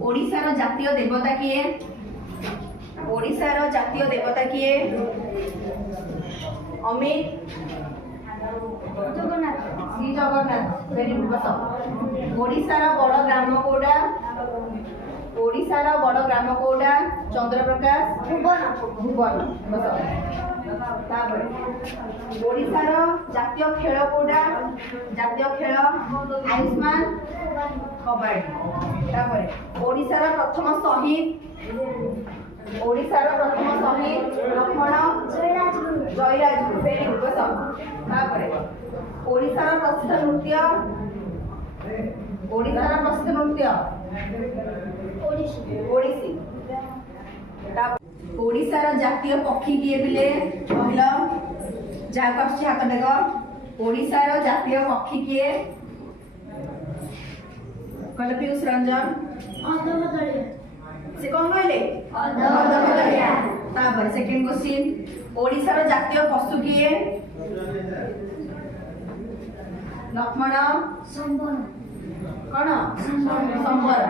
ओडिशार जातीय देवता किए? ओडिशार जातीय देवता किए? अमित जगन्नाथ श्री जगन्नाथ वेरी गुड बस। ओडिशार बड़ ग्राम कोडा? ओडिशार बड़ ग्राम कोडा? चंद्रप्रकाश भुवन भुवन बस। तापर ओडिशार जातीय खेल कोडा? जातीय खेल आयुष्मान कबाड़ी। तापर ओडिशार प्रथम शहीद? ओडिशार प्रथम शहीद लक्ष्मण जयराजगुरु वेरी गुड बस। तापर ओडिशार प्रसिद्ध नृत्य? ओडिशार प्रसिद्ध नृत्य ओडिसी। ओडिशार जातीय पक्षी किए बिले कहल? जहाँ आस हाथ देख। ओडिशार जातीय पक्षी किए कहल? पीयूष रंजन से कौन कहले? तापर सेकंड क्वेश्चन ओडिशार जातीय पशु किए? लक्ष्मण संबन कौन? संबर।